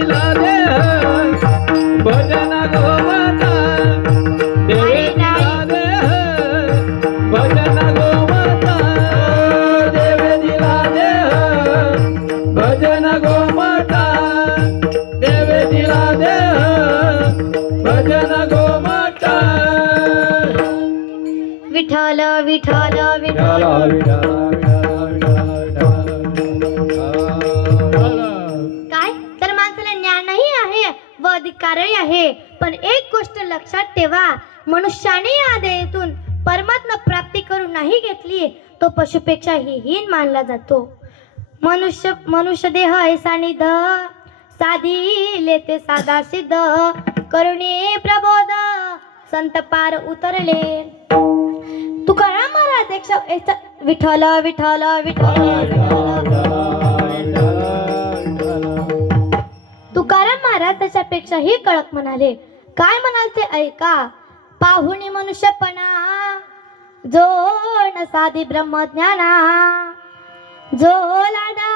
दिला देह भजन गोमाता देवे दिला देह भजन गोमाता देवे दिला देह भजन गोमाता देवे दिला देह भजन गोमाता विठ्ठल विठ्ठल विठ्ठल विठ्ठल काय तर माणसाला ज्ञानही आहे व अधिकारही आहे, पण एक गोष्ट लक्षात ठेवा, मनुष्याने या देहातून परमात्मा प्राप्ती करून नाही घेतली तो पशुपेक्षा हीन मानला जातो. मनुष्य देह ऐसा निध साधी लेते साधा सिद्ध करुणे प्रबोध संत पार उतरले. तुकाराम महाराज विठ्ठल विठ्ठल विठ्ठल तुकाराम महाराज त्याच्यापेक्षाही कडक म्हणाले. काय म्हणाल ते ऐका. पाहुणी मनुष्यपणा जो न साधी ब्रह्मज्ञाना जो लाडा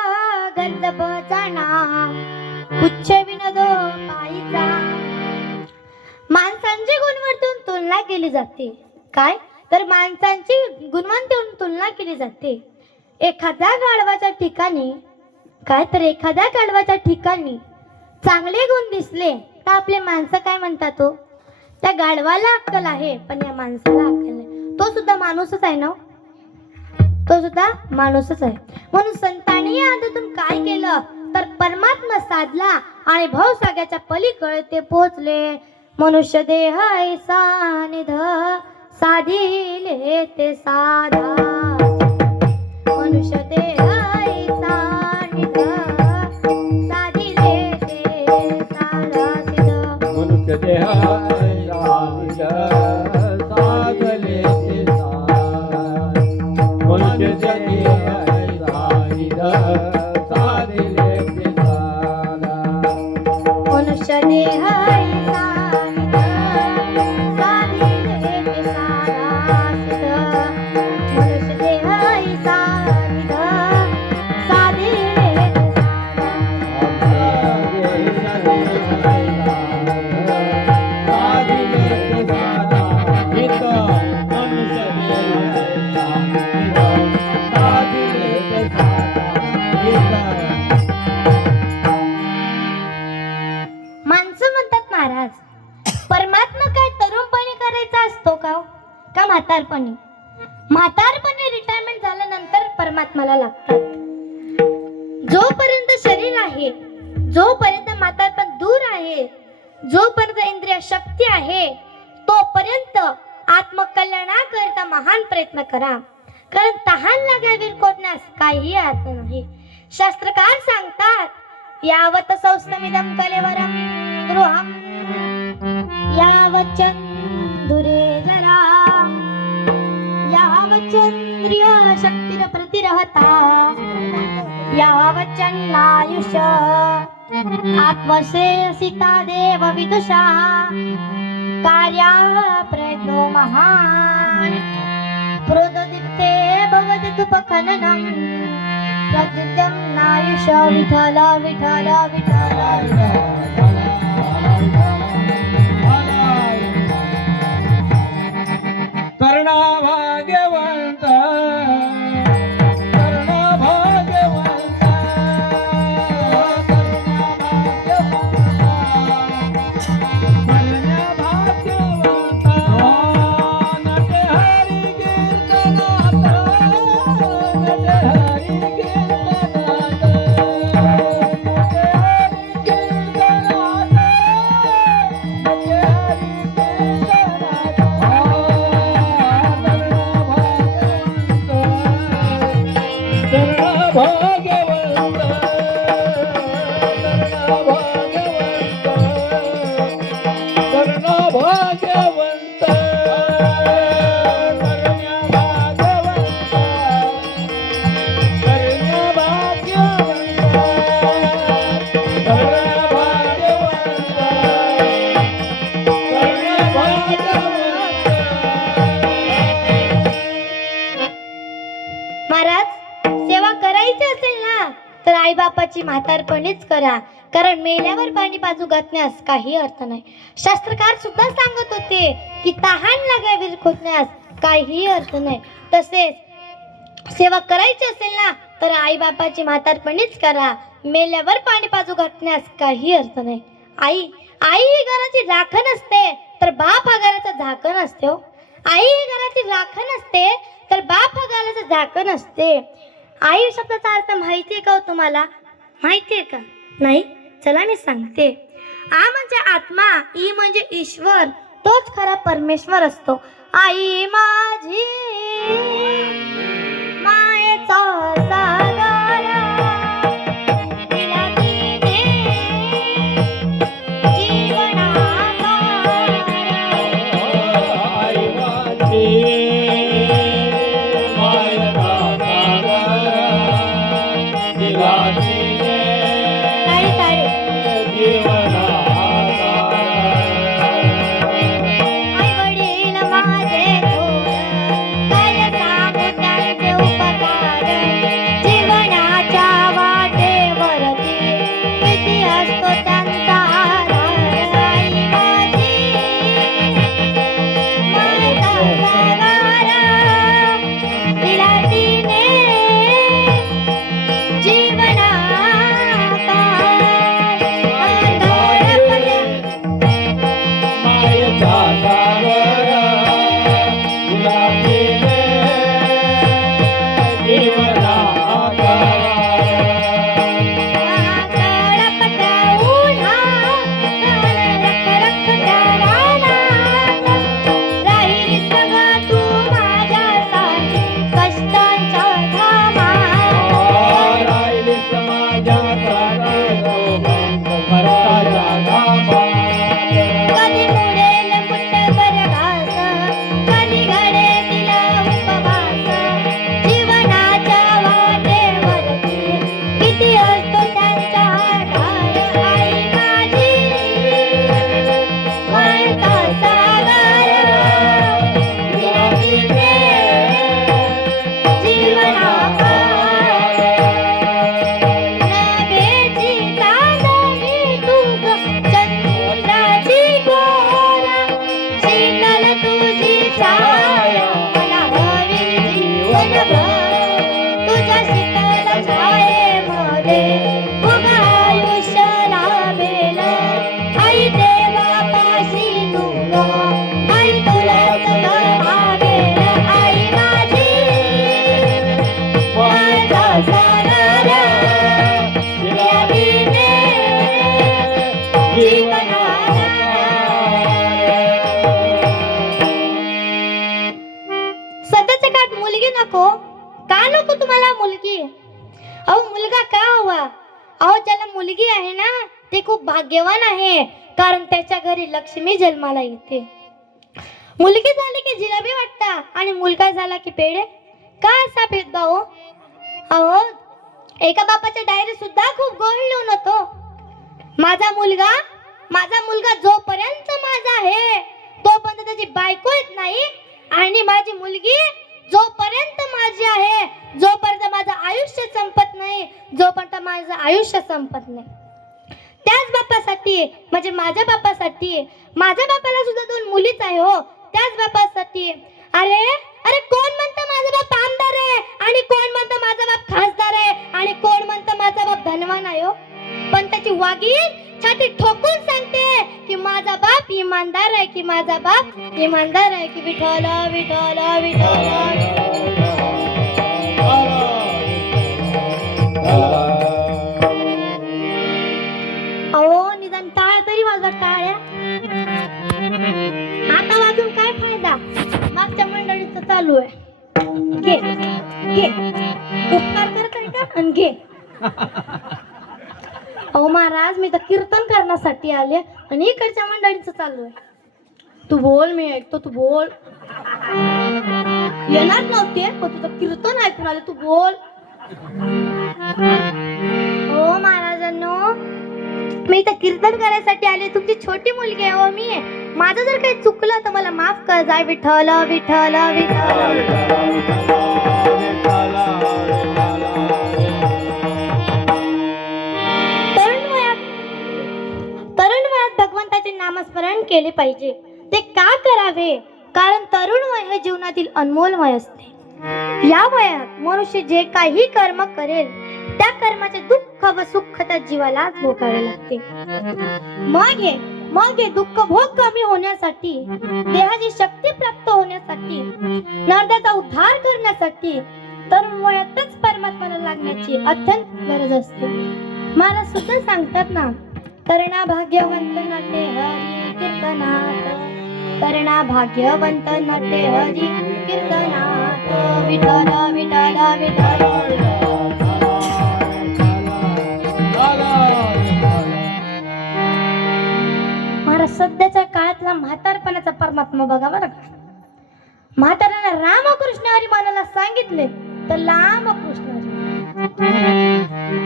गंधप जाणा उच्च विनोदो पायीचा. माणसांची गुणवंतून तुलना केली जाते. काय तर माणसांची गुणवंतून तुलना केली जाते. एखाद्या गाढवाच्या ठिकाणी चांगले गुण दिसले तर आपले माणसं काय म्हणतात, तो त्या गाढवाला अक्कल आहे पण या माणसाला अक्कल नाही. तो सुद्धा माणूसच आहे ना, तो सुद्धा माणूसच आहे. म्हणून संतांनी या आदतून काय केलं तर परमात्मा साधला आणि भवसागराच्या पलीकडे ते पोहोचले. मनुष्य देह ऐसा निध साधिले ते साधा मनुष्य देह ऐसा निध साधिले ते साधा सिद्ध मनुष्य देह साधले ते मनुष्य देह साधले ते मनुष्य देह म्हातारपणी रिटायरमेंट झाल्यानंतर परमात्माला लागतात. जोपर्यंत शरीर आहे, जोपर्यंत म्हातारपण दूर आहे, जोपर्यंत इंद्रिय शक्ती आहे, तोपर्यंत आत्मकल्याणाकरिता महान प्रयत्न करा. कारण तहान लागल्यावर कोणण्यास काहीही अर्थ नाही. शास्त्रकार सांगतात, यावत सौस्तमिदं कलेवरं गृहं यावच्चंदुरे जरा यावच्चंद्रिय शक्तिर प्रतिरहता यावच्चन्नायुष आत्मश्रेयसिता देव विदुषा कार्या प्रयत्नो महान प्रोददीप्ते भवति तुपखननं प्रदित्यं नायुष विठ्ठल विठ्ठल विठ्ठल करुणा भाग्यवंत महाराज, सेवा करायची असेल ना तर आई बापाची म्हातारपणीच करा. कारण मेल्यावर पाणी पाजू घातण्यास काही अर्थ नाही. शास्त्रकार सुद्धा सांगत होते की तहान लागावीर खोदण्यास काही अर्थ नाही. तसेच सेवा करायची असेल ना तर आई बापाची म्हातारपणीच करा. मेल्यावर पाणी पाजू घातण्यास काही अर्थ नाही. आई आई ही घराची राखण असते तर बाप हा घराचा झाकण असते. हो, आई ही घराची राखण असते तर बाप हा घराचं झाकण असते. आई शब्दाचा अर्थ माहिती आहे का हो तुम्हाला? माहिती आहे का? नाही? चला मी सांगते. आ म्हणजे आत्मा, ई म्हणजे ईश्वर, तोच खरा परमेश्वर असतो. आई माझी मायेचा सागर, तिला तिने जीवनाचा आई माझी मायेचा सागर, तिला तिने जीवनाचा. आई वडील माझे थोर, काय सांगू त्यांचे उपकार. जीवनाच्या वाटेवरती किती असतो त्यांचा आधार. आई माझी मायेचा सागर, तिला तिने जीवनाचा मायेचा सागर, तिला तिने जीवनाचा. राहिली समाजाचा भरताच्या घामात. कधी मुडेल कुठवर घास, कधी घडे तिला उपवास. जीवनाच्या वाटेवरती किती असतो त्यांचा आधार. आई माझी मायेचा सागर, तिला तिने जीवनाचा. नभेची चांदणी तू ग, चंद्राची गोरा, शीतल तुझी छाया मला हवी जीवनभर. तुझ्या शीतल छायेमध्ये उभं आयुष्य लाभेल. आई देवापाशी तू ग, आई तुलाच भावेल. आई माझी मायेचा सागर, तिला तिने सध्याच्या काळात मुलगी नको. का नको तुम्हाला मुलगी? अहो मुलगा का हवा? अहो ज्याला मुलगी आहे ना ते खूप भाग्यवान आहे, कारण त्याच्या घरी लक्ष्मी जन्माला येते. मुलगी झाली की जिलेबी वाटता आणि मुलगा झाला की पेढे. का असा भेदभाव हो? अहो एका बापाच्या डायरी सुद्धा खूप गोड लिहून होतो. माझा मुलगा जोपर्यंत माझा आहे तोपर्यंत त्याची बायको येत नाही, आणि माझी मुलगी जोपर्यंत माझी आहे, जोपर्यंत माझं आयुष्य संपत नाही, जोपर्यंत माझं आयुष्य संपत नाही. त्याच बापासाठी म्हणजे माझ्या बापासाठी, माझ्या बापाला सुद्धा 2 मुलीच आहे हो. त्याच बापासाठी अरे अरे कोण म्हणतं माझा बाप आमदार आहे, आणि कोण म्हणतं माझा बाप खासदार आहे, आणि कोण म्हणतं माझा बाप धनवान आहे हो. पण त्याची वागीण छाती ठोकून सांगते की माझा बाप इमानदार आहे, की माझा बाप इमानदार आहे, की विठ्ठल विठ्ठल विठ्ठल. अहो निदान टाळ्या तरी वाजवा, टाळ्या. आता वाजून काय फायदा? मागच्या मंडळीचं चालू आहे. घे घे, उपकार करताय का? आणि घे. अहो महाराज, मी तर कीर्तन करण्यासाठी आले आणि इकडच्या मंडळीचं चालू आहे. तू बोल, मी ऐकतो, तू बोल. येणार नव्हते पण तुझं कीर्तन ऐकून आले, तू बोल. हो महाराजांनो, मी इथं कीर्तन करायसाठी आले. तुमची छोटी मुलगी आहे हो मी. माझं जर काही चुकलं तर मला माफ कर. जाय विठ्ठल विठ्ठल विठ्ठल. तरुण वयात नामस्मरण केले पाहिजे. ते का करावे? कारण तरुण वय हे जीवनातील अनमोल वय असते. या वयात मनुष्य जे काही कर्म करेल त्या कर्माचे दुःख व सुख त्या जीवालाच भोगावे लागते. मग हे दुःख भोग कमी होण्यासाठी, देहाची शक्ती प्राप्त होण्यासाठी, नरकाचा उद्धार करण्यासाठी तरुण वयातच परमात्म्याला लागण्याची अत्यंत गरज असते. मला सुद्धा सांगतात ना, तरणा भाग्यवंत नटे हरी कीर्तनात, तरणा भाग्यवंत नटे हरी कीर्तनात, विठ्ठल विठ्ठल विठ्ठल. महाराज, सध्याच्या काळातला म्हातारपणाचा परमात्मा बघा बरं का. म्हाताऱ्याला रामकृष्ण हरी म्हणायला सांगितले तर रामकृष्ण हरी,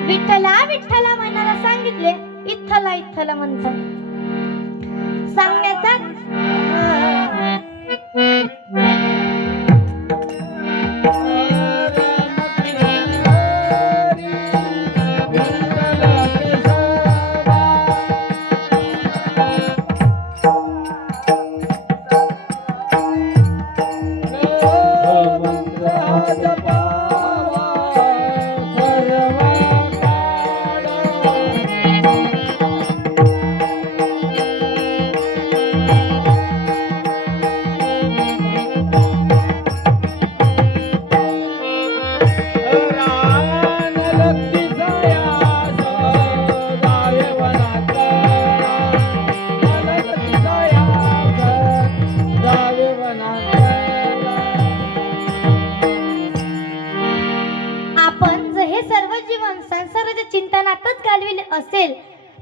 विठ्ठला विठ्ठला म्हणायला सांगितले इथ्थला इथ्थला म्हणतात. सांगण्याचा चिंतनातच घालविले असेल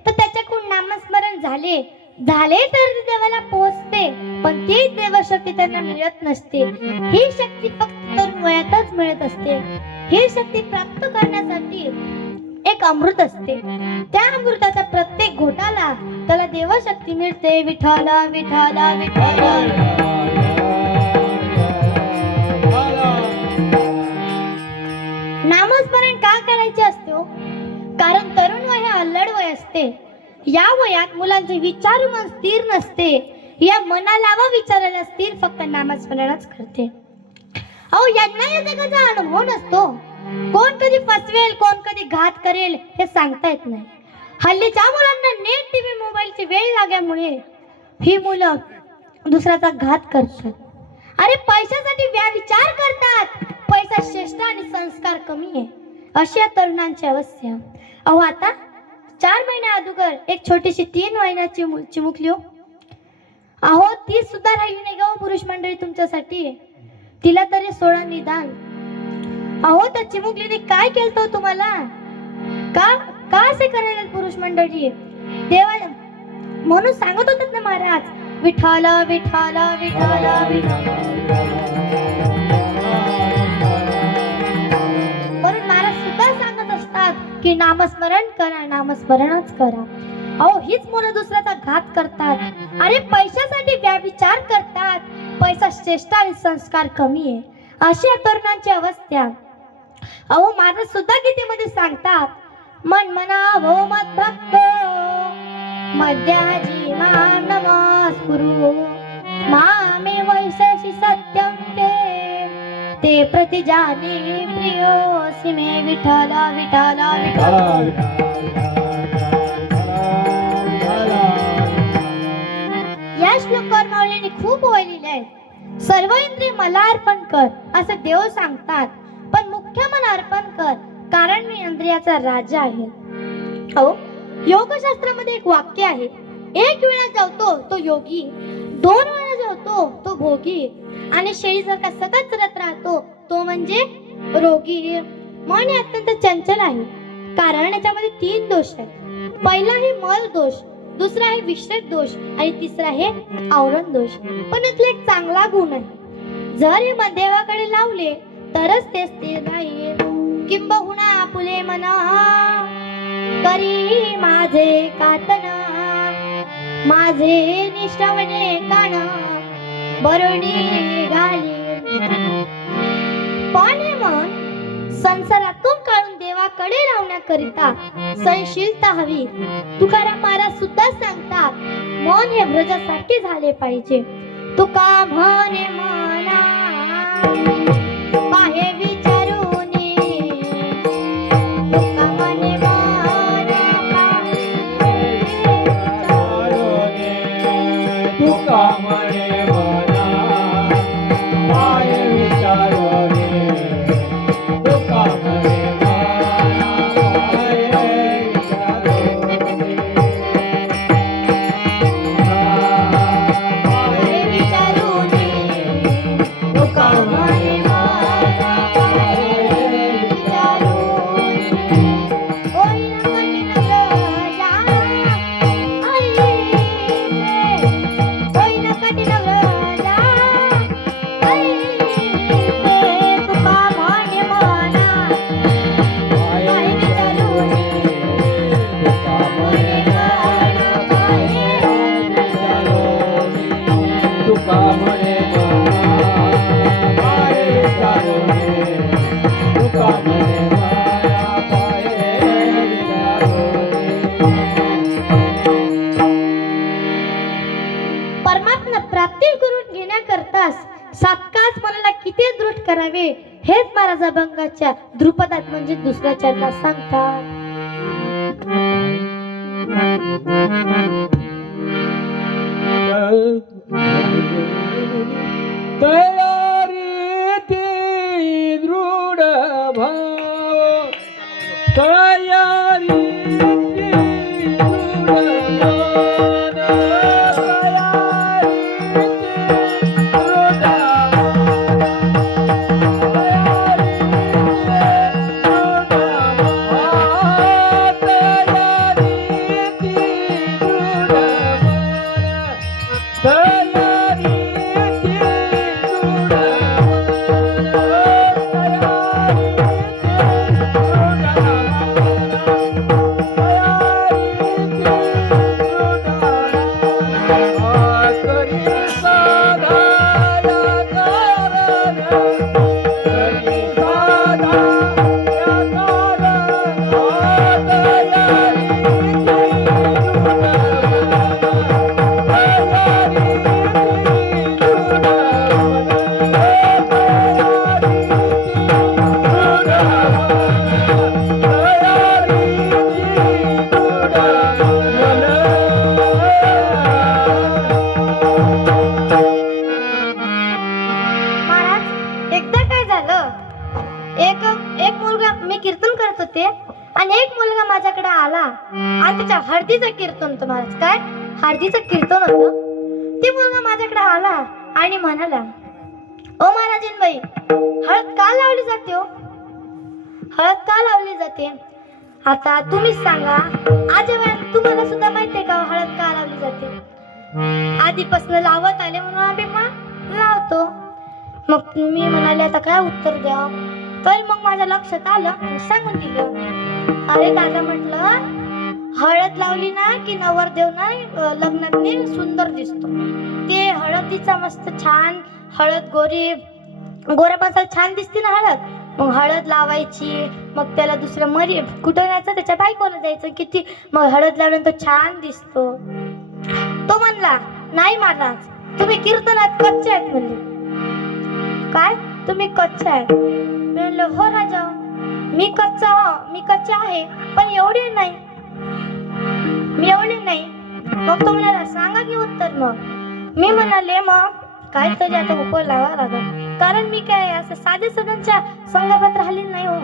तर त्याच्याकडून नामस्मरण झाले तर देवाला पोहोचते, पण ती देवशक्ती त्यांना मिळत नसते. ही शक्ती फक्त तरुण वयातच मिळत असते. ही शक्ती प्राप्त करण्यासाठी एक अमृत असते. त्या अमृताच्या प्रत्येक घोटाला त्याला देवशक्ती मिळते. विठ्ठल विठ्ठल विठ्ठल. नामस्मरण का करायचे असते हो? कारण तरुण वय हे अल्लड वय असते. या वयात मुलांचे विचार मन स्थिर नसते. या मनाला व विचाराला स्थिर फक्त नामस्मरणच करते. अहो, यांना या जगाचा अनुभव नसतो. कोण कधी फसवेल, कोण कधी घात करेल हे सांगता येत नाही. हल्लीच्या मुलांना नेट, टीव्ही, मोबाईलची वेळ लागल्यामुळे ही मुलं दुसऱ्याचा घात करतात. अरे, पैशासाठी विचार करतात. पैसा श्रेष्ठ आणि संस्कार कमी आहे, अशी या तरुणांची अवस्था. अहो, आता 4 महिन्या अगोदर एक छोटीशी 3 महिन्याची चिमुकली हो. अहो, ती सुद्धा राहिली नाही का पुरुष मंडळी तुमच्यासाठी? तिला तरी सोडा निदान. अहो, त्या चिमुकलीने काय केलं तुम्हाला? का असे करायला पुरुष मंडळी? देवा म्हणून सांगत होतात ना महाराज, विठ्ठल विठ्ठल विठ्ठल विठ्ठल. म्हणून महाराज सुद्धा सांगत असतात की नामस्मरण करा, नामस्मरणच करा. अहो, हीच मुलं दुसऱ्याचा घात करतात. अरे, पैशासाठी विचार करतात. पैसा श्रेष्ठ आणि संस्कार कमी आहे, अशी या तरुणांची अवस्था. अहो, महाराज सुद्धा गीतेमध्ये सांगतात, मन मनाभो मद्भक्त मध्याजी मां नमस्कुरु मामे वैशेषि सत्यं ते प्रतिजाने प्रियोसि मे. विठ्ठल विठ्ठल विठ्ठल. या श्लोकावर माऊलींनी खूप ओळखलेले आहे. सर्व इंद्रिय मला अर्पण कर असं देव सांगतात, पण मुख्य मला अर्पण कर, कारण मी इंद्रियाचा राजा आहे. हो, योगशास्त्रामध्ये एक वाक्य आहे, एक वेळा जेवतो तो योगी, 2 वेळा जेवतो तो भोगी, आणि शेळी जर का सतत चरत राहतो तो म्हणजे रोगी. मन हे अत्यंत चंचल आहे, कारण याच्यामध्ये 3 दोष आहेत. पहिला आहे मल दोष, दुसरा आहे विश्रेत दोष, आणि तिसरा आहे आवरण दोष. पण यातला एक चांगला गुण आहे, जर हे मन देवाकडे लावले तरच ते स्थिर राहील. किंबहुना आपुले मना करी माझे कातना, माझे निश्रवणे कान बरोणी घाली. पण हे मन संसारातून काढून देवाकडे लावण्याकरिता सहनशीलता हवी. तुकाराम महाराज सुद्धा सांगतात, मन हे व्रजासाठी झाले पाहिजे. तुका म्हणे मना पाहे विचारूनी, तुका म्हणे मना तुका म्हणे मना पाय विचारोने, तुका म्हणे मना पाय विचारोने, पाहे विचारूनी, तुका म्हणे मना पाहे विचारूनी. होईना कठीण व्रजा आईचे, होईना कठीण व्रजा आईचे. तुका म्हणे मना पाय विचारोने, तुका म्हणे मना पाय विचारोने, तुका म्हणे मना पाय विचारोने, तुका म्हणे मना पाय विचारोने. परमात्मा प्राप्ती करून घेण्याकरताच सातकाच मनाला किती दृढ करावे हेच महाराज अभंगाच्या द्रुपदात म्हणजे दुसऱ्या चरणात सांगतात. तयारी ती दृढ भाव, तयारी ती दृढ मान, तयारी ती दृढ मान, तयारी ती दृढ मान, तयारी ती दृढ मान, तयारी ती दृढ महाराज एकदा काय झालं, एक एक मुलगा, मी कीर्तन करत होते आणि एक मुलगा माझ्याकडे आला आणि त्याच्या हळदीचं कीर्तन होतं. महाराज काय हळदीचं कीर्तन होतं. ते मुलगा माझ्याकडे आला आणि म्हणाला, ओ महाराजांबाई, हळद का लावली जाते हो? हळद का लावली जाते? आता तुम्हीच सांगा. आजोबा तुम्हाला सुद्धा माहिती आहे का हळद का लावली जाते? आधीपासून लावत आले म्हणून आम्ही मग लावतो. मग मी म्हणाले आता काय उत्तर द्या, तर मग माझ्या लक्षात आलं आणि सांगून दिलं. अरे दादा, म्हटलं हळद लावली ना की नवरदेव ना लग्नात सुंदर दिसतो. ते हळदीचा मस्त छान हळद गोऱ्या माणसाला छान दिसते ना हळद. मग हळद लावायची, मग त्याला दुसरं मरी कुठं न्यायचं, त्याच्या बायकोला जायचं किती, मग हळद लावल्यानंतर छान दिसतो. तो म्हणला, नाही महाराज, तुम्ही कीर्तनात कच्चे आहेत. म्हणले, काय तुम्ही कच्चे आहेत? म्हणलं, हो राजा, मी कच्चे आहे, पण एवढे नाही, मी एवढे नाही. मग तो म्हणाला, सांगा की उत्तर. मग मी म्हणाले, मग काहीतरी आता उपाय लावा लागत, कारण मी काय असं साधे सदांच्या संगत राहिली नाही हो.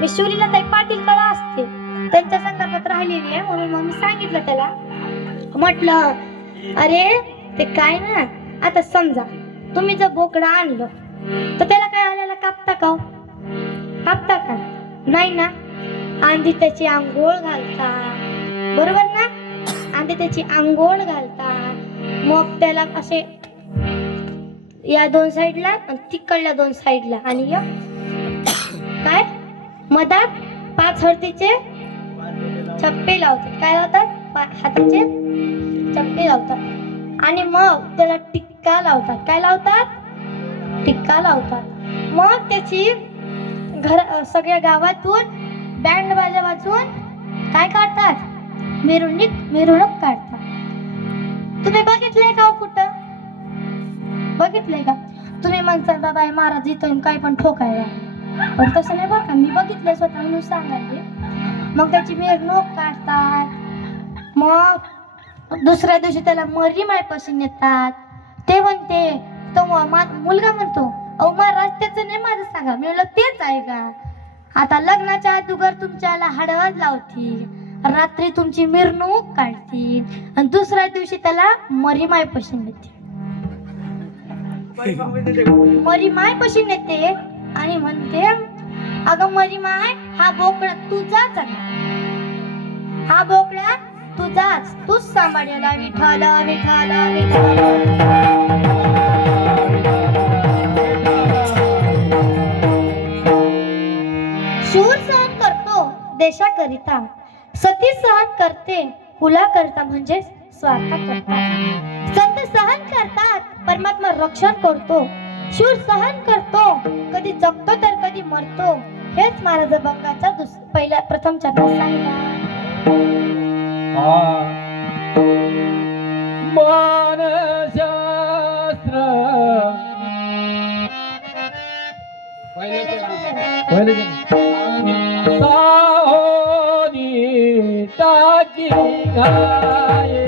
मी शिवलीलाताई पाटील कळा असते, त्यांच्या संगत राहिलेली आहे. म्हणून मग मी सांगितलं त्याला, म्हटलं, अरे ते काय ना, आता समजा तुम्ही जर बोकडं आणलं तर त्याला काय आल्याला कापता का? कापता का? नाही ना. आधी त्याची आंघोळ घालता, बरोबर ना? आधी त्याची आंघोळ घालता, मग त्याला असे या दोन साईडला आणि तिकडल्या दोन साईडला आणि या काय मधात 5 हळदीचे चप्पे लावतात. काय लावतात? हाताचे चप्पे लावतात आणि मग त्याला टिक्का लावतात. काय लावतात? टिक्का लावतात. मग त्याची सगळ्या गावातून बँड बाजा वाजवून काय काढतात? मिरवणूक काढतात. तुम्ही बघितलंय का हो कुठं? बघितलंय का? तुम्ही म्हणता बाबा हे महाराज इथं काय पण ठोकायला, पण तसं नाही बरं का. मी बघितलंय स्वतः म्हणून सांगायचे. मग त्याची मिरवणूक काढतात. मग दुसऱ्या दिवशी त्याला मरी मायपाशी नेतात. ते म्हणते तो मुलगा म्हणतो, अहो महाराज त्याचं नाही माझं सांगा. मी म्हणलं तेच आहे का? आता लग्नाच्या अगोदर तुमच्याला हळद लावतील, रात्री तुमची मिरवणूक काढतील आणि दुसऱ्या दिवशी त्याला मरी मायपाशी नेते. मरी मायपाशी नेते आणि म्हणते, अगं मरी माय हा बोकडा तुझाच आहे. हा बोकडा तुझाच, तूच सांभाळलेला. विठ्ठल विठ्ठल विठ्ठल. शूर सहन करतो देशाकरिता, सती सहन करते कुलाकरिता, म्हणजे स्वार्थाकरिता. संत सहन करतात, परमात्मा रक्षण करतो. शूर सहन करतो, कधी जगतो तर कधी मरतो. हेच महाराज बंगाचा पहिल्या प्रथम चरणात सांगितलं. मानशास्त्र साहोनी टाकी घाये,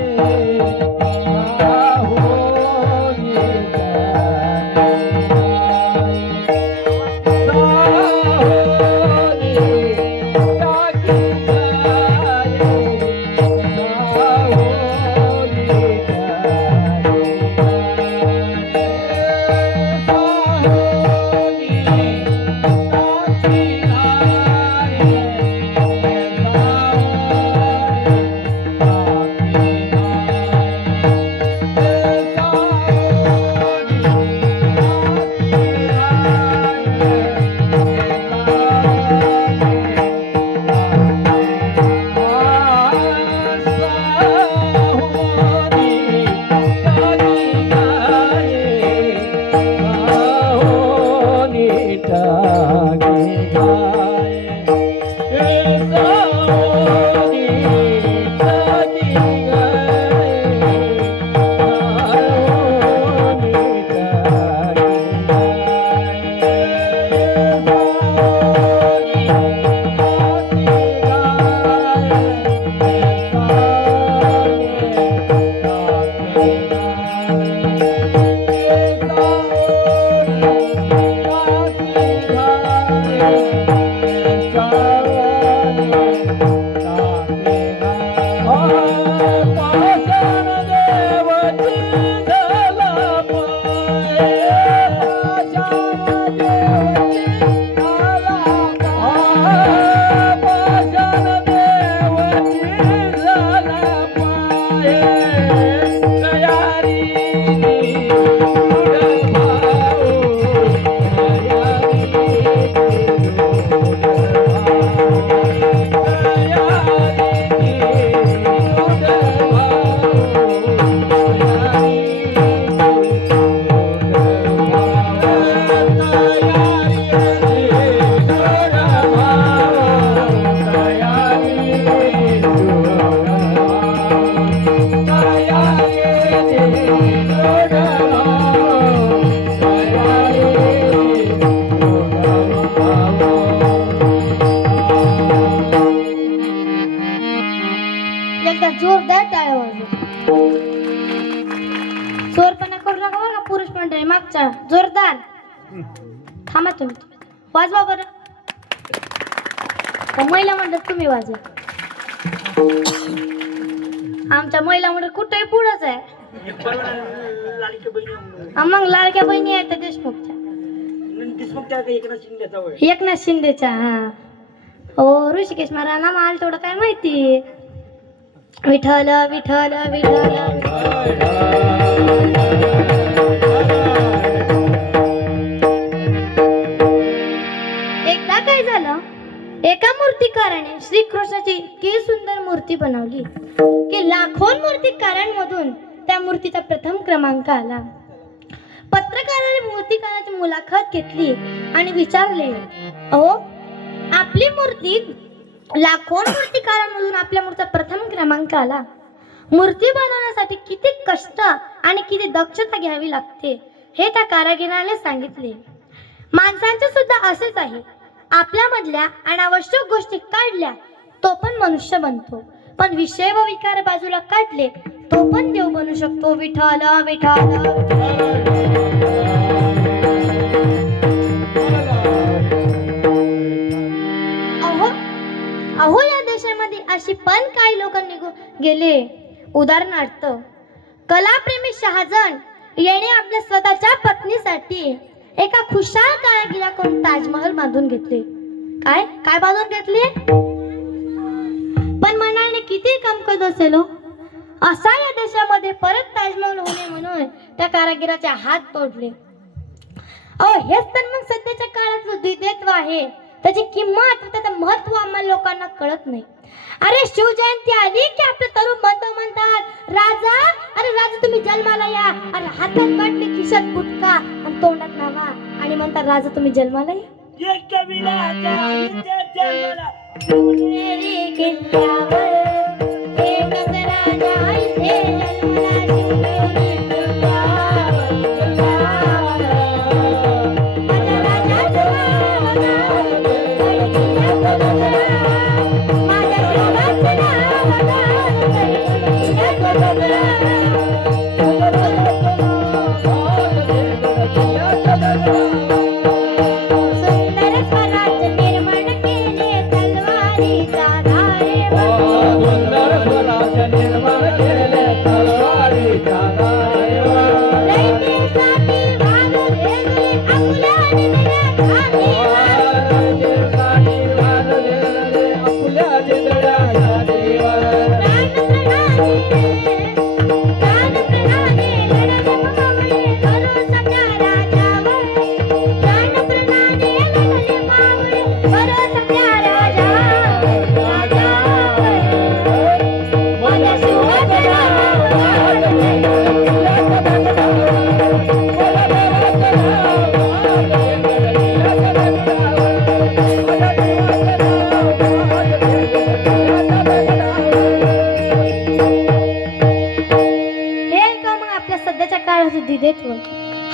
साहोनी टाकी घाये, एकदा जोरदार टाळ्या वाजव. चोरपणा करू नका बघा पुरुष मंडळी मागच्या. जोरदार थांबा तुम्ही, वाजवा बरं. महिला मंडळ तुम्ही वाजवा. आमच्या महिला मंडळ कुठेही पुढंच आहे. मग लाडक्या बहिणी आहेत त्या देशमुखच्या. एकनाथ शिंदेच्या. हा हो, ऋषिकेश महाराज नाम आलं तेवढं काय माहिती. विठ्ठल विठ्ठल विठ्ठल. एकदा काय झालं, एका मूर्तिकाराने श्रीकृष्णाची इतकी सुंदर मूर्ती बनवली की लाखो मूर्तिकारांमधून त्या मूर्तीचा प्रथम क्रमांक आला. पत्रकाराने मूर्तिकाराची मुलाखत घेतली आणि विचारले, अहो, आपली मूर्ती लाखो मूर्तिकारांमधून आपल्या मूर्तीचा प्रथम क्रमांक आला. मूर्ती बनवण्यासाठी किती कष्ट आणि किती दक्षता घ्यावी लागते हे त्या कारागिराने सांगितले. माणसांचे सुद्धा असेच आहे. आपल्यामधल्या अनावश्यक गोष्टी काढल्या तो पण मनुष्य बनतो, पण विषय व विकार बाजूला काढले तो पण देव बनू शकतो. विठ्ठल विठ्ठल. अहो, या देशामध्ये अशी पण काही लोक निघून गेले. उदाहरणार्थ कलाप्रेमी शहाजहान याने आपल्या स्वतःच्या पत्नीसाठी एका खुशाल कारागिराकडून ताजमहल बांधून घेतले. काय काय बांधून घेतले? पण मनाने किती कमकत असेल हो. असा या देशामध्ये परत ताजमहल होणे म्हणून त्या कारागिराचे हात तोडले. अहो, हेच तर मग सध्याच्या काळातलं द्वित्व आहे. त्याची किंमत त्याचं महत्व आम्हाला लोकांना कळत नाही. अरे, शिवजयंती आली की आपले तरुण बंधू म्हणतात, राजा, अरे राजा तुम्ही जन्माला या. अरे हातात बाटली, खिशात गुटखा आणि तोंडात नावा आणि म्हणतात, राजा तुम्ही जन्माला या.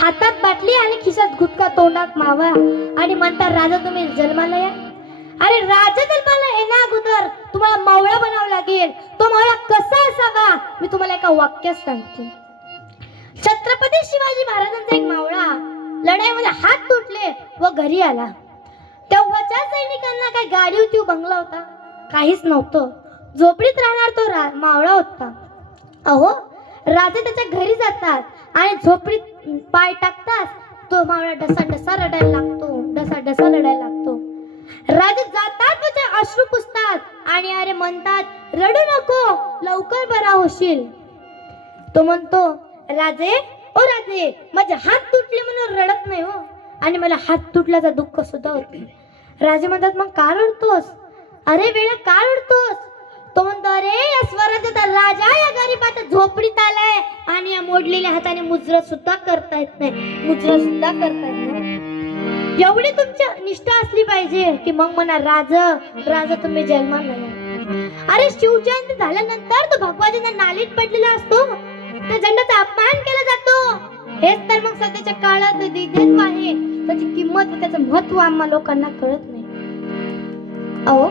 हातात बाटली आणि खिशात गुटखा, तोंडात मावा आणि म्हणतात, राजा तुम्ही जन्माला या. अरे राजा जन्माला येण्या अगोदर तुम्हाला मावळा बनावं लागेल. तो मावळा कसा असावा मी तुम्हाला एका वाक्यात सांगते. छत्रपती शिवाजी महाराजांचा एक मावळा लढाईमध्ये हात तुटले व घरी आला. तेव्हाच्या सैनिकांना काही गाडी होती, बंगला होता, काहीच नव्हतं. झोपडीत राहणार तो मावळा होता. अहो, राजे त्याच्या घरी जातात आणि झोपडीत पाय टाकतात. तो मावळा डसा डसा रडायला लागतो, डसा डसा रडायला लागतो. राजे जातात, त्याचे अश्रू पुसतात आणि अरे म्हणतात, रडू नको, लवकर बरा होशील. तो म्हणतो, राजे, ओ राजे, माझे हात तुटले म्हणून रडत नाही हो, आणि मला हात तुटल्याचं दुःख सुद्धा होत नाही. राजे म्हणतात, मग का रडतोस? अरे वेळा का रडतोस? तो म्हणतो, अरे या स्वराज्याचा राजा या गरीबाच्या झोपडीत आलाय आणि या मोडलेल्या हाताने मुजरा सुद्धा करता येत नाही, मुजरा सुद्धा करता येत नाही. एवढी तुमची निष्ठा असली पाहिजे की मग म्हणा, राजा तुम्ही जन्माला या. अरे शिवजयंती झाल्यानंतर तो भगवाजींना नालीत पडलेला असतो, त्या झेंड्याचा अपमान केला जातो. हेच तर मग सध्याच्या काळात द्वित्व आहे. त्याची किंमत व त्याचं महत्व आम्हा लोकांना कळत नाही. अहो,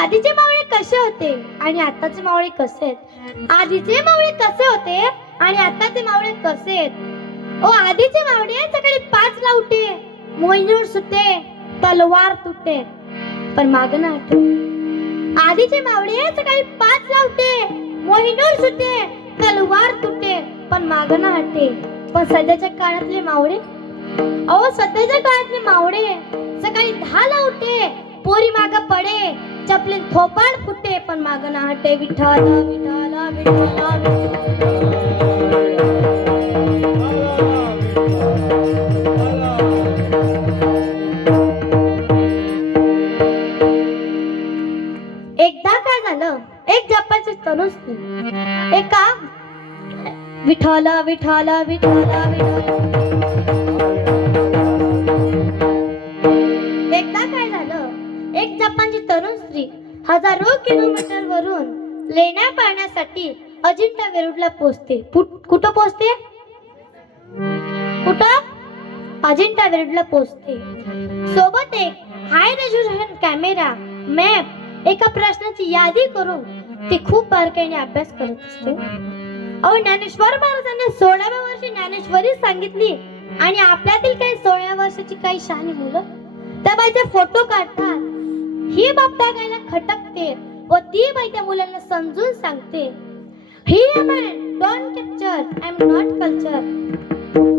आधीचे मावळे कसे होते आणि आताचे मावळे कसे आहेत? आधीचे मावळे कसे होते आणि आताचे मावळे कसे आहेत? ओ, आधीचे मावळे सकाळी 5 ला उठे, मोहिनीवर सुटे, तलवार तुटे, पण माग ना आठव. आधीचे मावळे सकाळी 5 ला उठे, मोहिनीवर सुटे, तलवार तुटे, पण माग ना हटे. पण सध्याच्या काळातले मावळे, अहो सध्याच्या काळातले मावळे सकाळी 10 ला उठे, पोरी माग पडे, चपलीन थोपाड फुटे, पण माग ना हटे. विठ्ठल विठ्ठल विठ्ठल. एकदा काय झालं, एक जपानची तरुण स्त्री एका विठ्ठल विठ्ठल विठ्ठल विठ्ठल. एकदा जपानची तरुण स्त्री हजारो किलोमीटर वरून लेण्या पाहण्यासाठी अजिंठा वेरूळला पोहोचते. कुठं पोहोचते? कुठं? अजिंठा वेरूळला पोहोचते. सोबत एक हाय रेझोल्यूशन कॅमेरा, मॅप, एका प्रश्नाची यादी करून ती खूप बारकाईने अभ्यास करत असते. अहो, ज्ञानेश्वर महाराजांनी 16व्या वर्षी ज्ञानेश्वरी सांगितली आणि आपल्यातील काही 16व्या वर्षाची काही शहाणी मुलं त्या बाईचे फोटो काढतात. ही बाब बघायला खटकते व ती बाई त्या मुलांना समजून सांगते, he man don't capture, I am not culture.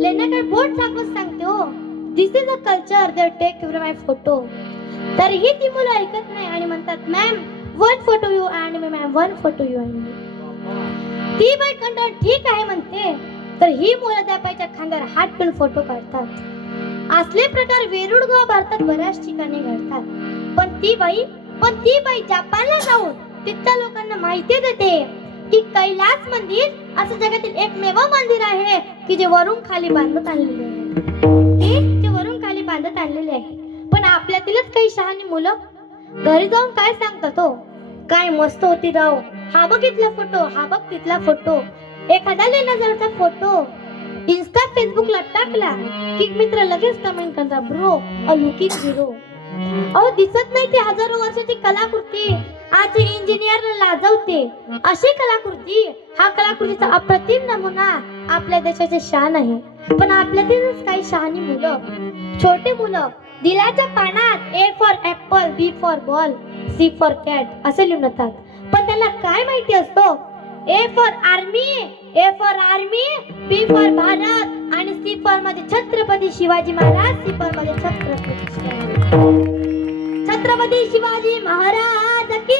लेण्याकडे बोट दाखवत सांगते, हो this is a culture, they take your my photo. तरीही ती मुलं ऐकत नाही आणि म्हणतात, ma'am one photo you and me, ma'am one photo you and me. ती बाई कंटाळ ठीक आहे म्हणते, तर ही मुलं त्या बाईच्या खांद्यावर हात ठेवून फोटो काढतात. असले प्रकार वेरूळ गोवा भारतात बऱ्याच ठिकाणी घडतात. पण ती बाई जपानला जाऊन तिथल्या लोकांना माहिती देते की कैलास मंदिर असं जगातील एकमेव मंदिर आहे की जे वरून खाली बांधत आणलेले आहे. ते वरून खाली बांधत आणलेले आहे. पण आपल्यातीलच काही शहाणी मुलं घरी जाऊन काय सांगतात, हो काय मस्त होती राव, हा बघ इथला फोटो, हा बघ तिथला फोटो. एखादा लेण्याजवळचा फोटो इंस्टा फेसबुकला टाकला की मित्र लगेच कमेंट करतात, ब्रो अ लुकिंग हिरो. अहो, दिसत नाही ती हजारो वर्षाची कलाकृती आज इंजिनियर लाजवते. अशी कलाकृती, हा कलाकृतीचा अप्रतिम नमुना आपल्या देशाची शान आहे. पण आपल्यातीलच काही शहाणी मुलं, छोटे मुलं दिलाच्या पानात A for apple, B for ball, C for cat असे लिहून येतात. पण त्यांना काय माहिती असतो, A for army, B for Bharat आणि सी फॉर मध्ये छत्रपती शिवाजी महाराज, सी फॉर मध्ये छत्रपती शिवाजी महाराज की,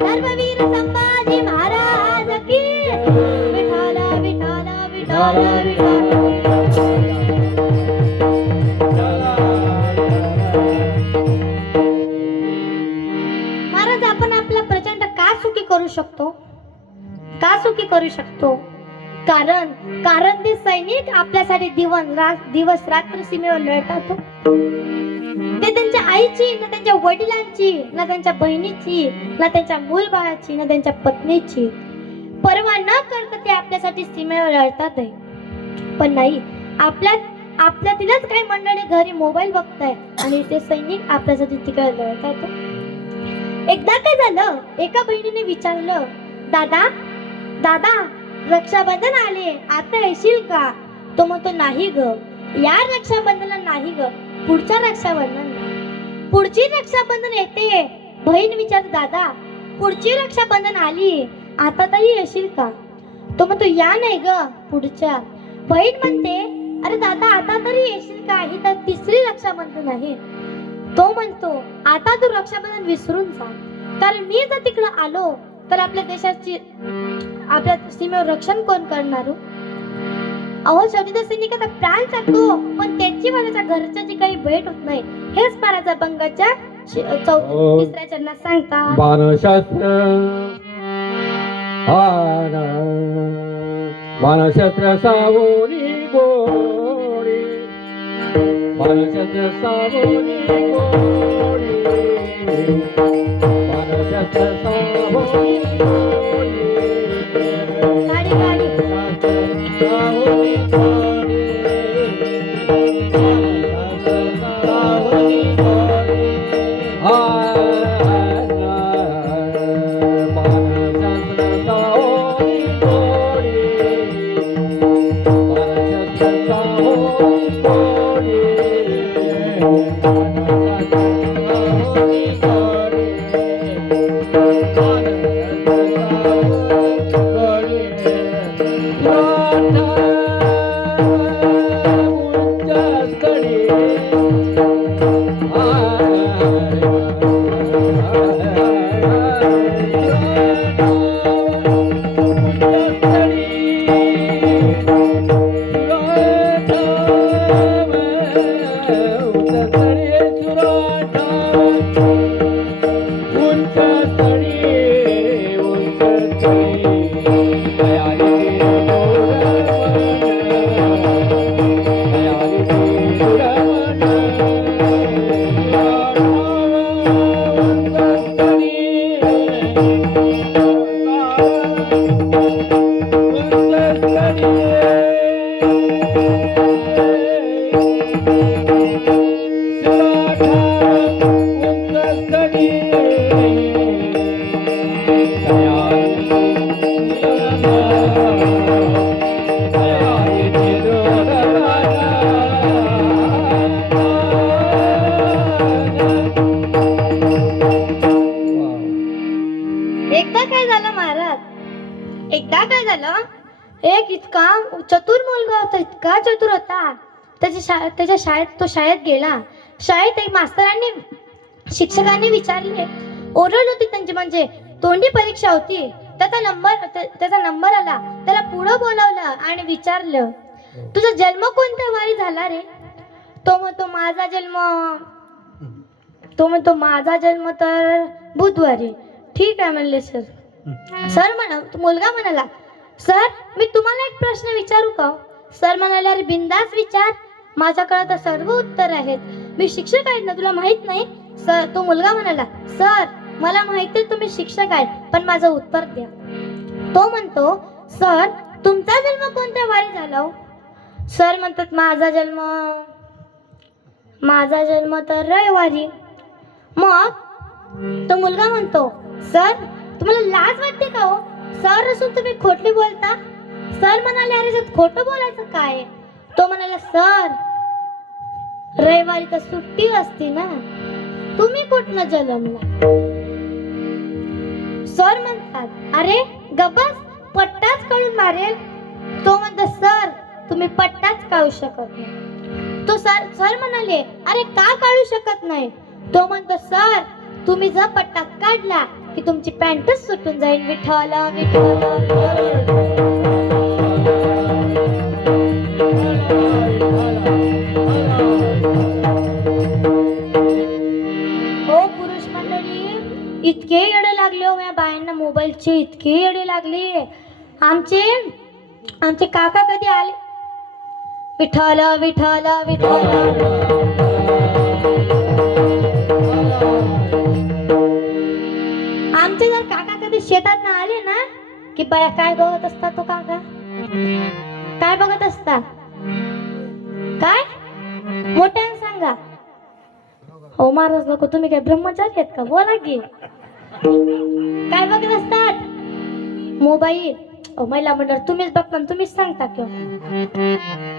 धर्मवीर संभाजी महाराज की. विठाला विठाला विठाला विठाला. महाराज, आपण आपला प्रचंड का सुखी करू शकतो? का सुखी करू शकतो? कारण ते सैनिक आपल्यासाठी दिवस रात्र सीमेवर लढतात. ते त्यांच्या आईची, ना त्यांच्या वडिलांची, ना त्यांच्या बहिणीची, ना त्यांच्या मूलबाळाची, ना त्यांच्या पत्नीची पर्वा न करता ते आपल्यासाठी सीमेवर लढतात आहे. पण नाही, आपल्यातीलच काही मंडळी घरी मोबाईल बघताय आणि ते सैनिक आपल्यासाठी तिकडे लढतात. एकदा काय झालं, एका बहिणीने विचारलं, दादा रक्षाबंधन आले, आता येशील का? तो म्हणतो, नाही ग, या रक्षाबंधनला नाही ग, पुढच्या रक्षाबंधन. पुढची रक्षाबंधन येते. बहीण विचारते, दादा पुढची रक्षाबंधन आली, आता तरी येशील का? तो म्हणतो, या नाही ग, पुढच्या. बहीण म्हणते, अरे दादा आता तरी येशील का, ही तर तिसरी रक्षाबंधन आहे. तो म्हणतो, आता तू रक्षाबंधन विसरून जा, कारण मी जर तिकडं आलो तर आपल्या देशाची, आपल्या सीमेवर रक्षण कोण करणार? अहो, शेवटी तर सैनिकाचा प्राण जातो, पण त्यांची माझ्या घरच्याची काही भेट होत नाही. हेच महाराजा बंगाच्या तिसऱ्या चरणात सांगतात. बाणशस्त्र सावोनी गोडी, बाणशस्त्र सावोनी गोडी, बाणशस्त्र सावोनी गोडी. गाडी गाडी सावोनी गोडी, सावोनी गोडी. बाणशस्त्र सावोनी गोडी, बाणशस्त्र सावोनी गोडी, एकदा काय झालं महाराज, एकदा काय झालं, एक इतका चतुर मुलगा होता, इतका चतुर होता. त्याच्या शाळेत गेला. शाळेत एक मास्तरांनी शिक्षकांनी विचारले, ओरल होती त्यांची, म्हणजे तोंडी परीक्षा होती. त्याचा नंबर आला. त्याला पुढं बोलावलं आणि विचारलं, तुझा जन्म कोणत्या वारी झाला रे? तो म्हणतो माझा जन्म तर बुधवारी. ठीक आहे म्हणले सर. मुलगा म्हणाला, सर मी तुम्हाला एक प्रश्न विचारू का? सर म्हणाले, अरे बिंदास विचार, माझ्याकडे तर सर्व उत्तर आहेत, मी शिक्षक आहेत ना, तुला माहित नाही? सर, तो मुलगा म्हणाला, सर मला माहिती आहे तुम्ही शिक्षक आहेत, पण माझं उत्तर द्या. तो म्हणतो, सर तुमचा जन्म कोणत्या वारी झाला हो? सर म्हणतात, माझा जन्म तर रविवारी. मग तो मुलगा म्हणतो, सर तुम्हाला लाज वाटते का हो? सर असून तुम्ही खोटं बोलता. सर म्हणाले, अरे खोटं बोलायचं काय? तो म्हणाला, सर रविवारी तर सुट्टी असते ना, तुम्ही कुठनं जन्मला? सर म्हणतात, अरे गबस, पट्टाच काढून मारेल. तो म्हणतो, सर तुम्ही पट्टाच काढू शकत नाही. तो सर म्हणाले, अरे का काढू शकत नाही? तो म्हणतो, सर तुम्ही जर पट्टा काढला की तुमची पॅन्टच सुटून जाईल. विठ्ठला विठ्ठला. हो पुरुष मंडळी, इतके येडे लागले हो या बायांना मोबाईलचे, इतके येडे लागले. आमचे काका कधी आले, विठ्ठला विठ्ठला विठ्ठला. आमचे जर काका कधी शेतात ना आले ना, की बाया काय बघत असतात? तो काका काय बघत असतात? काय मोठ्याने सांगा. हो महाराज लोक, तुम्ही काय ब्रह्मचारी आहेत का? बोला की. काय बघत असतात? मोबाईल. महिला मंडळ तुम्हीच बघता, तुम्हीच सांगता किंवा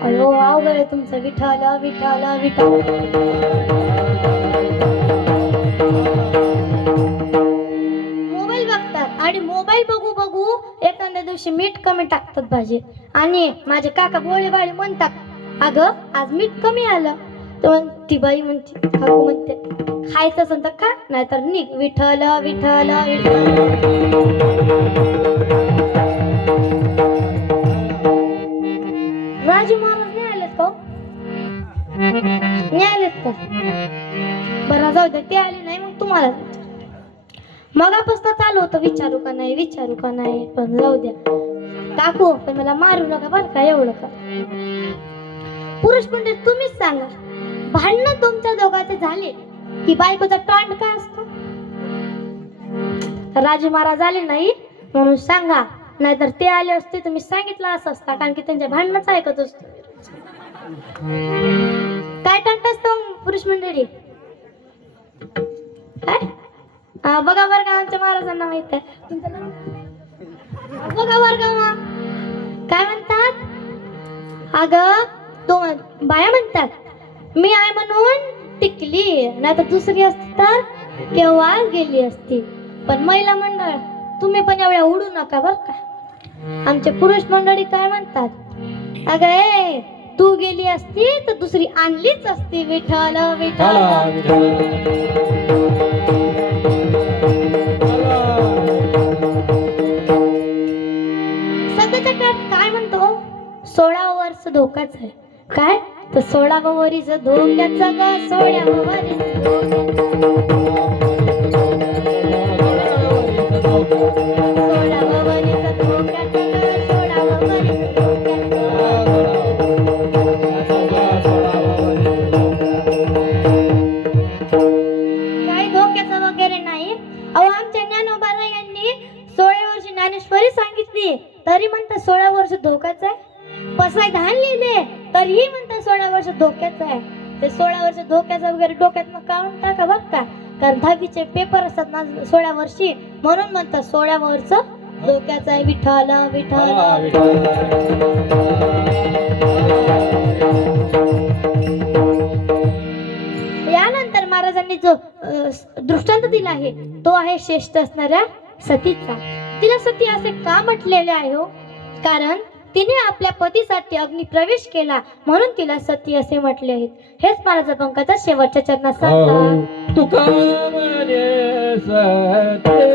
अयो अवघड आहे तुमचं. विठ्ठला विठ्ठला विठ्ठला. मोबाईल बघतात आणि मोबाईल बघू बघू एखाद्या दिवशी मीठ कमी टाकतात भाजी. आणि माझे काका भोळे बाळे म्हणतात, अगं आज मीठ कमी आलं. तर ती बाई म्हणते, काकू म्हणते, खायचं असेल तर खा, नाहीतर निघ. विठ्ठला विठ्ठला विठ्ठला. राजू महाराज नाही आलेत का? नाही आलेत का? बरं जाऊ द्या, ते आले नाही मग तुम्हाला मगापासून चालू होतं विचारू का नाही, पण जाऊ द्या काकू, पण मला मारू नका बरं का, एवढं का. पुरुष मंडळी तुम्हीच सांगा, भांडणं तुमच्या दोघांचे झाले की बायकोचा टॉन्ट काय असतो? राजू महाराज आले नाही म्हणून सांगा, नाहीतर ते आले असते तुम्ही सांगितलं असं असता, कारण की त्यांच्या भांडणच ऐकत असतो. काय टॉन्ट असतो पुरुष मंडळी? काय बघा बरं का, आमच्या महाराजांना माहित आहे. बघा बरं का मग काय म्हणतात? अगं तो बाया म्हणतात, मी आहे म्हणून टिकली, नाही तर दुसरी असती तर केव्हा गेली असती. पण महिला मंडळ तुम्ही पण एवढ्या उडू नका बर का. आमचे पुरुष मंडळी काय म्हणतात, अगं ए तू गेली असती तर दुसरी आणलीच असती. विठ्ठला विठ्ठला. सध्याच्या काळात काय म्हणतो, 16 वर्ष धोकाच आहे. काय तर 16 वरीच धोक्याचा ग, 16 वरीच काही धोक्याचं वगैरे नाही. अहो आमच्या ज्ञानोबा यांनी 16 वर्ष ज्ञानेश्वरी सांगितली तरी म्हणतात 16 वर्ष धोकाच आहे. पसाय धान लिहिले तरीही म्हणतात 16 वर्ष धोक्याचं आहे. ते 16 वर्ष धोक्याचं वगैरे डोक्यात मग काढून टाका बर का, कारण 10वीचे पेपर असतात ना 16 वर्षी, म्हणून म्हणतात 16 वर्ष धोक्याचं आहे. विठ्ठला विठ्ठला. यानंतर महाराजांनी जो दृष्टांत दिला आहे तो आहे श्रेष्ठ असणाऱ्या सतीचा. तिला सती असे का म्हटलेले आहे हो? कारण तिने आपल्या पतीसाठी अग्नी प्रवेश केला म्हणून तिला सती असे म्हटले आहेत. हेच महाराज पंकाचा शेवटच्या चरणात सांगतात. तुका म्हणे सत्य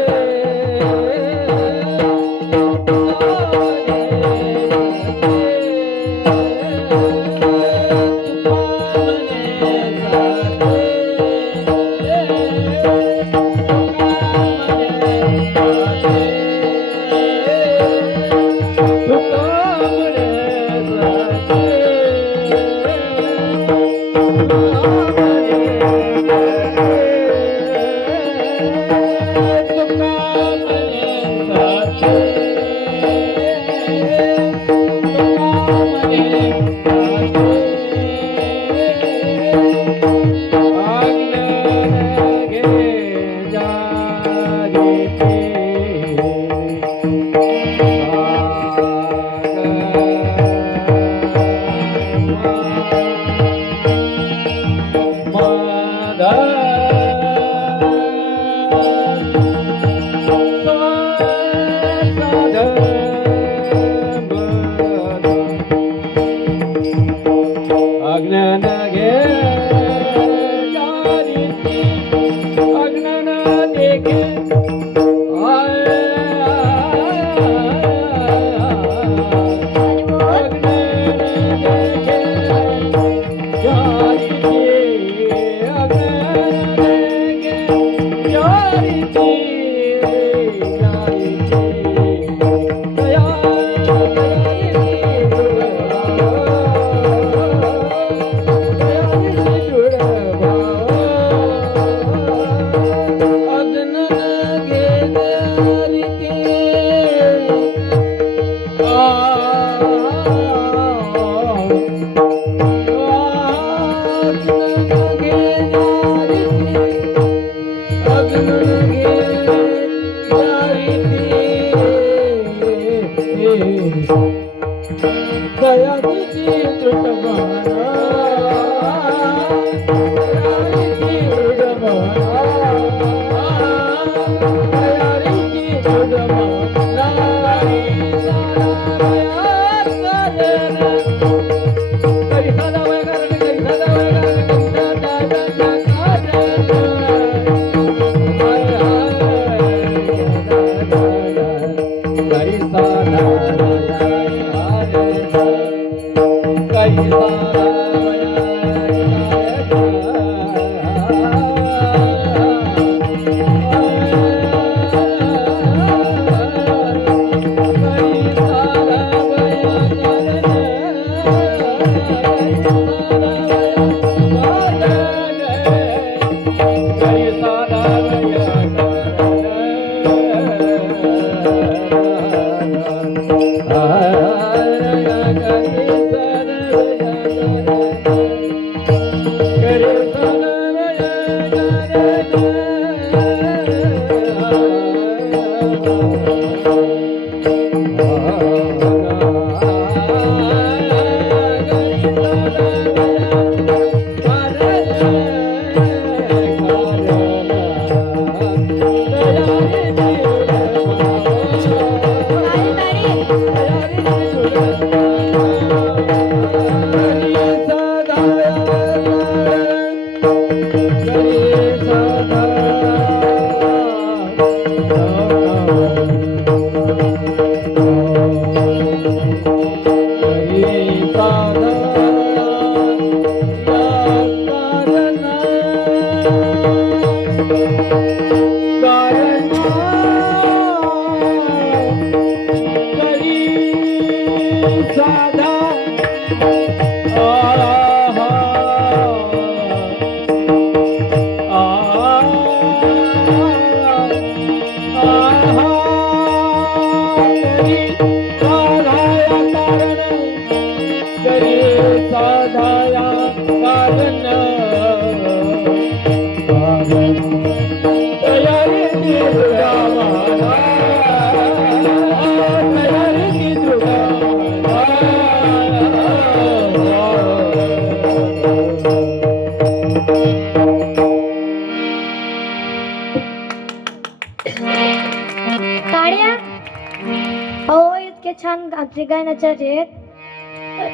हो इतके छान गात्री गायनाचे आहेत,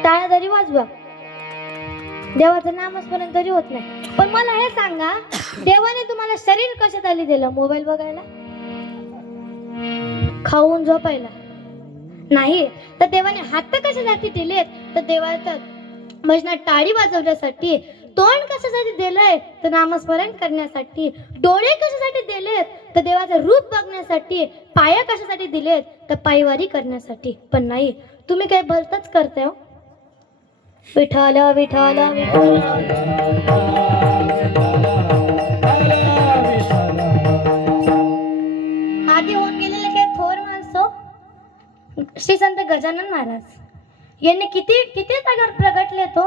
टाळ्या तरी वाजवा. देवाचं नामस्मरण तरी होत नाही. पण मला हे सांगा, देवाने तुम्हाला शरीर कशासाठी दिलं? मोबाईल बघायला, खाऊन झोपायला नाही. तर देवाने हात कशासाठी दिलेत? तर देवाचं भजनात टाळी वाजवण्यासाठी. तोंड कशासाठी दिलंय? तर नामस्मरण करण्यासाठी. डोळे कशासाठी दिलेत? तर देवाचं रूप बघण्यासाठी. पाय कशासाठी दिलेत? तर पायवारी करण्यासाठी. पण नाही, तुम्ही काही भलतच करताय हो. विठाल विठाल आधी होऊन गेलेले काही थोर माणसं, श्री संत गजानन महाराज यांनी किती किती जागावर प्रगटले तो,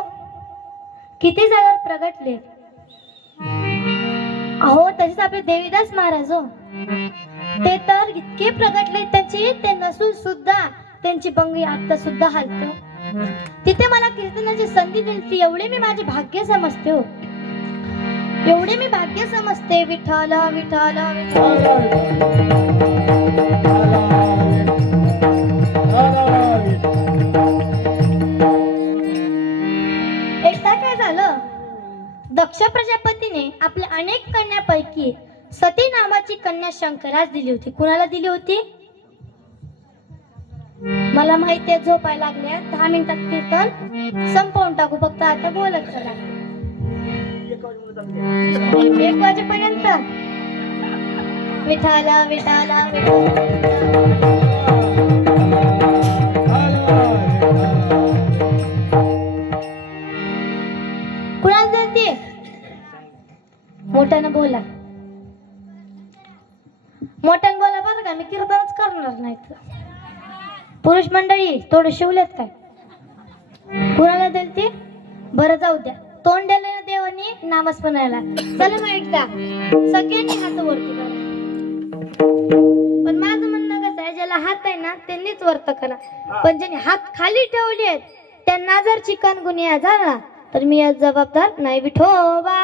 किती जागावर प्रगटले. अहो तसेच आपले देवीदास महाराज हो, ते तर इतके प्रगटले, त्यांची ते नसून सुद्धा त्यांची बंगी आता सुद्धा हलतो. तिथे मला कीर्तनाची संधी दिली, एवढे मी माझे भाग्य समजते हो, एवढे मी भाग्य समजते. विठ्ठल विठ्ठल एकदा काय झालं, दक्ष प्रजापतीने आपल्या अनेक कन्यापैकी सती नावाची कन्या शंकरास दिली होती. कुणाला दिली होती? मला माहिती आहे झोपायला लागल्या, 10 मिनिटात कीर्तन संपवून टाकू, फक्त आता बोलत चला 1 वाजेपर्यंत. विठाला विठाला कुणाला देते? मोठ्यानं बोला, मोठ्यानं बोला बरं का, मी कीर्तनच करणार नाही. पुरुष मंडळी थोडं शिवलेत काय? कुणाला देते? बरं जाऊ द्या, तोंड दिलं ना देवानी नामस्मरणाला. चला मग एकदा सगळ्यांनी हात वरती करा. पण माझं म्हणणं कसं आहे, ज्याला हात आहे ना त्यांनीच वर्त करा. पण ज्यांनी हात खाली ठेवले आहेत त्यांना जर चिकनगुनिया झाला तर मी आज जबाबदार नाही. विठोबा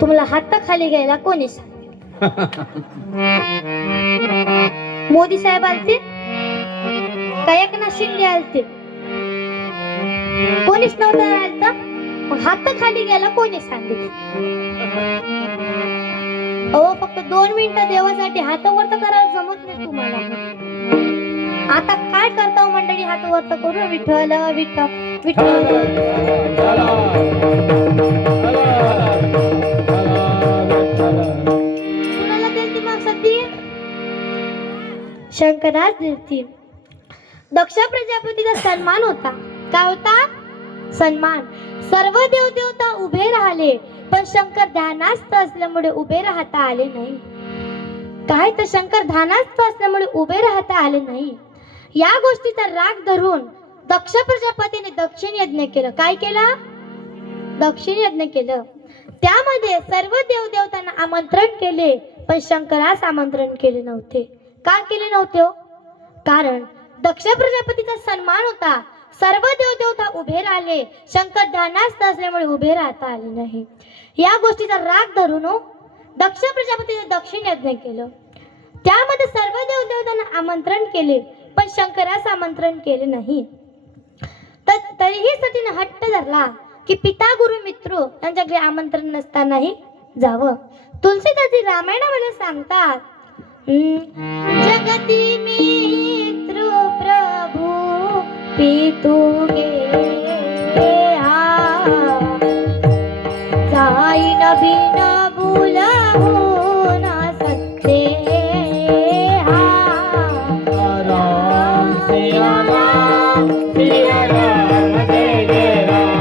तुम्हाला हात खाली घ्यायला कोणी मोदी साहेब आलते का एकनाथ शिंदे आलते? कोणीच नव्हतं आलता. मग हात खाली घ्यायला कोणी सांगितलं? अहो फक्त 2 मिनिटं देवासाठी हात वरत करायला जमत नाही तुम्हाला. आता काय करता मंडळी हात वरत करू? विठ्ठल विठ्ठल विठ्ठल. कुणाला दिलती मग सती? शंकरास दिलती. दक्ष प्रजापतीचा सन्मान होता. काय होता? सन्मान. सर्व देवदेवता उभे राहिले पण शंकर ध्यानास्थ असल्यामुळे उभे राहता आले नाही. काय तर शंकर ध्यानास्थ असल्यामुळे उभे राहता आले नाही. या गोष्टीचा राग धरून दक्ष प्रजापतीने दक्षिण यज्ञ केलं. काय केलं? दक्षिण यज्ञ केलं. त्यामध्ये सर्व देवदेवतांना आमंत्रण केले पण शंकरास आमंत्रण केले नव्हते. का केले नव्हते? कारण दक्ष प्रजापतीचा सन्मान होता. सर्व देवदेवता उभे राहिले, शंकर ध्यानास्थ असल्यामुळे उभे राहता आले नाही. या गोष्टीचा राग धरून दक्ष प्रजापतीने दक्षिण यज्ञ केलं. त्यामध्ये सर्व देवदेवतांना आमंत्रण केले पण शंकरास आमंत्रण केले नाही. तर तरीही सतीने हट्ट धरला की पिता गुरु मित्र यांच्याकडे आमंत्रण नसतानाही जावं. तुलसीदासजी रामायणामध्ये सांगतात, जगती मित्र प्रभू पितू गे जाईन बिन बोलवू ना सत्ते राम सिया राम सिया राम जय जय राम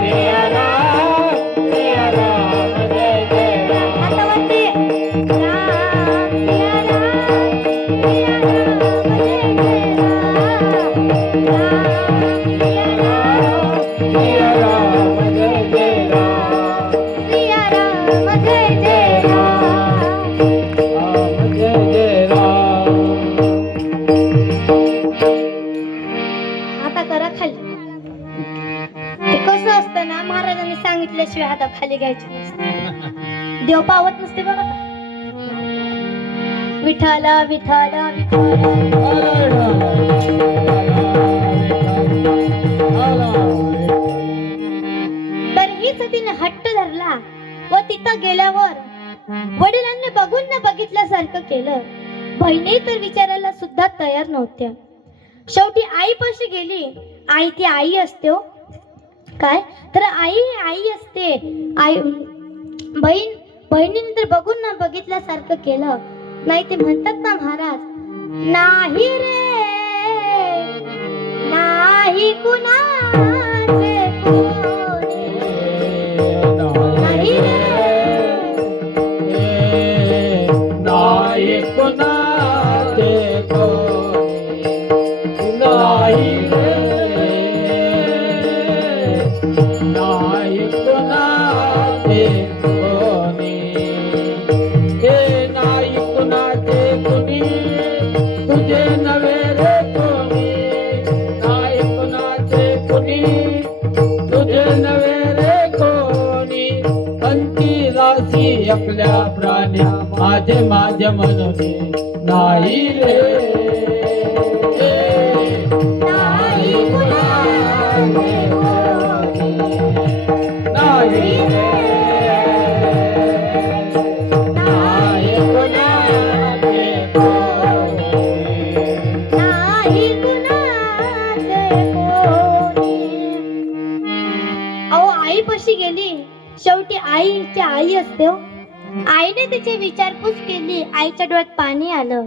सिया राम सिया राम जय जय राम. आता म्हणते राम सिया राम सिया राम जय जय राम सिया राम जय जय राम. सिया राम जय जय राम. राम जय जय राम. आता करा खाली. ते कसं असतं ना, महाराजांनी सांगितल्याशिवाय हाता खाली घ्यायचे नसते. देव पावत नसते बघा का. विठाला विठाला विठाला. तरीही सतीने हट्ट धरला व तिथं गेल्यावर वडिलांनी बघून न बघितल्यासारखं केलं. बहिणी तर विचारायला सुद्धा तयार नव्हत्या. शेवटी आईपाशी गेली. आई ती आई असते हो. काय तर आई आई असते. आई बहिणीने तर बघून न बघितल्यासारखं केलं. नाही ते म्हणतात ना महाराज, नाही रे नाही कुणाचे कोणी, नाही रे नाही कुणाचे कोणी, नाही रे नाही कुणाचे कोणी, हे नाही कुणाचे कोणी, तुझे नवे रे कोणी, नाही कुणाचे कोणी, तुझे नवे रे कोणी, अंती राशी आपल्या प्राण्या माझे माझ्या मनोने नाही रे नाही कुणाचे कोणी, नाही रे नाही कुणाचे कोणी. नाही कुणाचे कोणी. अहो आईपाशी गेली. शेवटी आईची आई असते हो. आईने तिची विचारपूस केली. आईच्या डोळ्यात पाणी आलं.